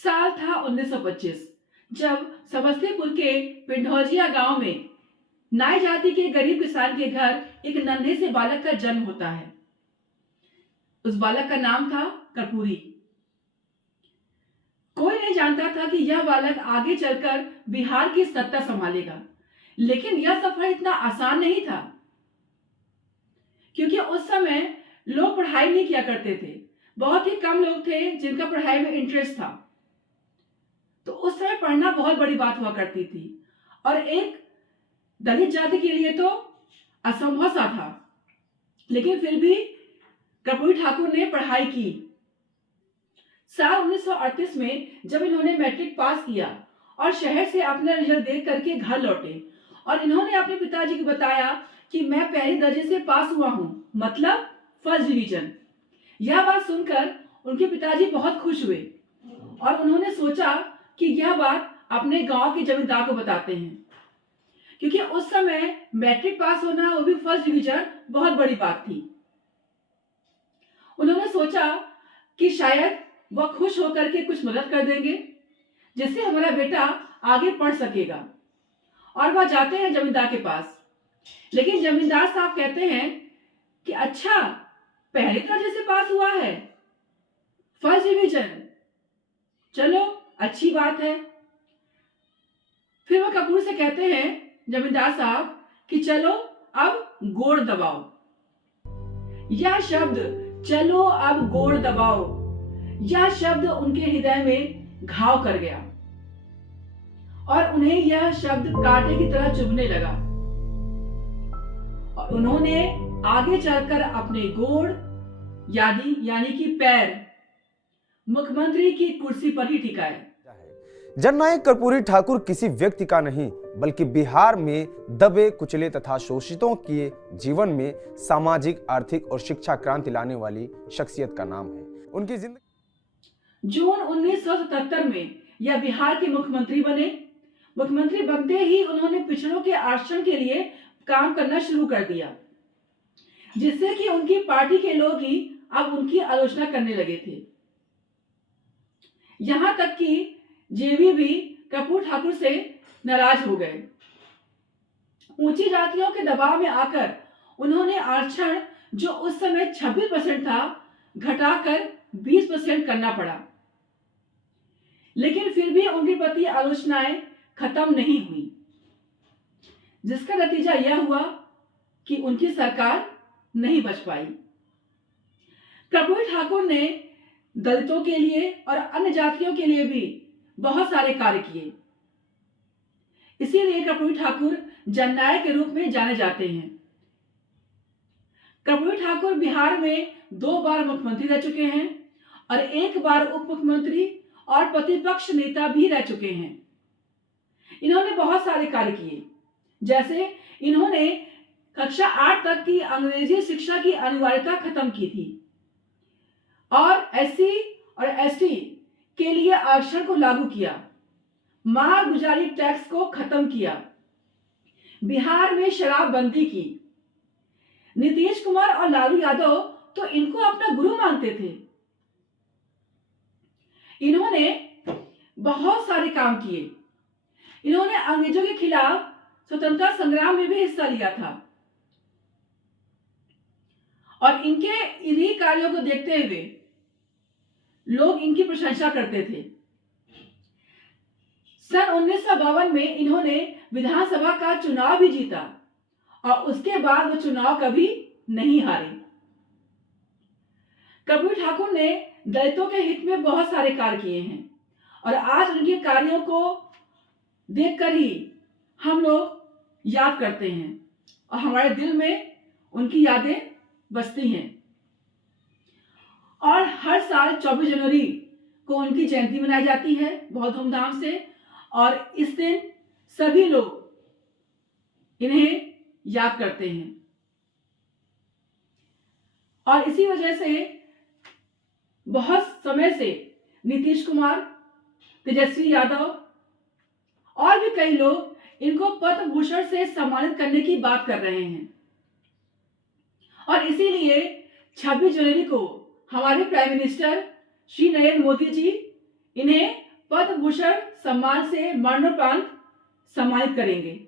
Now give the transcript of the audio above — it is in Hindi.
साल था 1925, जब समस्तीपुर के पिंडौजिया गांव में नाई जाति के गरीब किसान के घर एक नन्हे से बालक का जन्म होता है। उस बालक का नाम था कर्पूरी। कोई नहीं जानता था कि यह बालक आगे चलकर बिहार की सत्ता संभालेगा, लेकिन यह सफर इतना आसान नहीं था, क्योंकि उस समय लोग पढ़ाई नहीं किया करते थे। बहुत ही कम लोग थे जिनका पढ़ाई में इंटरेस्ट था। तो उस समय पढ़ना बहुत बड़ी बात हुआ करती थी और एक दलित जाति के लिए तो असंभव सा था। लेकिन फिर भी कर्पूरी ठाकुर ने पढ़ाई की। साल 1938 में जब इन्होंने मैट्रिक पास किया और शहर से अपना रिजल्ट देख करके घर लौटे और इन्होंने अपने पिताजी को बताया कि मैं पहले दर्जे से पास हुआ हूं, मतलब फर्स्ट डिवीजन। यह बात सुनकर उनके पिताजी बहुत खुश हुए और उन्होंने सोचा कि यह बात अपने गांव के जमींदार को बताते हैं, क्योंकि उस समय मैट्रिक पास होना, वो भी फर्स्ट डिवीजन, बहुत बड़ी बात थी। उन्होंने सोचा कि शायद वह खुश होकर के कुछ मदद कर देंगे जिससे हमारा बेटा आगे पढ़ सकेगा। और वह जाते हैं जमींदार के पास, लेकिन जमींदार साहब कहते हैं कि अच्छा, पहले दर्जे से पास हुआ है, फर्स्ट डिवीजन, चलो अच्छी बात है। फिर वह कपूर से कहते हैं जमींदार साहब कि चलो अब गोड़ दबाओ। यह शब्द, चलो अब गोड़ दबाओ, यह शब्द उनके हृदय में घाव कर गया और उन्हें यह शब्द कांटे की तरह चुभने लगा और उन्होंने आगे चलकर अपने गोड़ यानी कि पैर मुख्यमंत्री की कुर्सी पर ही टिकाए। जननायक कर्पूरी ठाकुर किसी व्यक्ति का नहीं, बल्कि बिहार में दबे कुचले तथा शोषितों के जीवन में सामाजिक, आर्थिक और शिक्षा क्रांति लाने वाली शख्सियत का नाम है। उनकी जिंदगी जून 1977 में यह बिहार के मुख्यमंत्री बने। मुख्यमंत्री बनते ही उन्होंने पिछड़ों के आरक्षण के लिए काम करना शुरू कर दिया, जिससे कि उनकी पार्टी के लोग ही अब उनकी आलोचना करने लगे थे। यहां तक कि जेवी भी कर्पूरी ठाकुर से नाराज हो गए। ऊंची जातियों के दबाव में आकर उन्होंने आरक्षण, जो उस समय 26% था, घटाकर 20% करना पड़ा। लेकिन फिर भी उनके प्रति आलोचनाएं खत्म नहीं हुई, जिसका नतीजा यह हुआ कि उनकी सरकार नहीं बच पाई। कर्पूरी ठाकुर ने दलितों के लिए और अन्य जातियों के लिए भी बहुत सारे कार्य किए। इसीलिए कर्पूरी ठाकुर जननायक के रूप में जाने जाते हैं। कर्पूरी ठाकुर बिहार में 2 बार मुख्यमंत्री रह चुके हैं और 1 बार उप मुख्यमंत्री और प्रतिपक्ष नेता भी रह चुके हैं। इन्होंने बहुत सारे कार्य किए, जैसे इन्होंने कक्षा 8 तक की अंग्रेजी शिक्षा की अनिवार्यता खत्म की थी और एससी और एसटी के लिए आरक्षण को लागू किया, माल गुजारी टैक्स को खत्म किया, बिहार में शराबबंदी की। नीतीश कुमार और लालू यादव तो इनको अपना गुरु मानते थे। इन्होंने बहुत सारे काम किए। इन्होंने अंग्रेजों के खिलाफ स्वतंत्रता संग्राम में भी हिस्सा लिया था और इनके इन्हीं कार्यों को देखते हुए लोग इनकी प्रशंसा करते थे। सन 1952 में इन्होंने विधानसभा का चुनाव भी जीता और उसके बाद वो चुनाव कभी नहीं हारे। कर्पूरी ठाकुर ने दलितों के हित में बहुत सारे कार्य किए हैं और आज उनके कार्यों को देखकर ही हम लोग याद करते हैं और हमारे दिल में उनकी यादें बसती हैं। और हर साल 24 जनवरी को उनकी जयंती मनाई जाती है बहुत धूमधाम से और इस दिन सभी लोग इन्हें याद करते हैं। और इसी वजह से बहुत समय से नीतीश कुमार, तेजस्वी यादव और भी कई लोग इनको पद्म भूषण से सम्मानित करने की बात कर रहे हैं। और इसीलिए 26 जनवरी को हमारे प्राइम मिनिस्टर श्री नरेंद्र मोदी जी इन्हें पद्म भूषण सम्मान से मरणोपरांत सम्मानित करेंगे।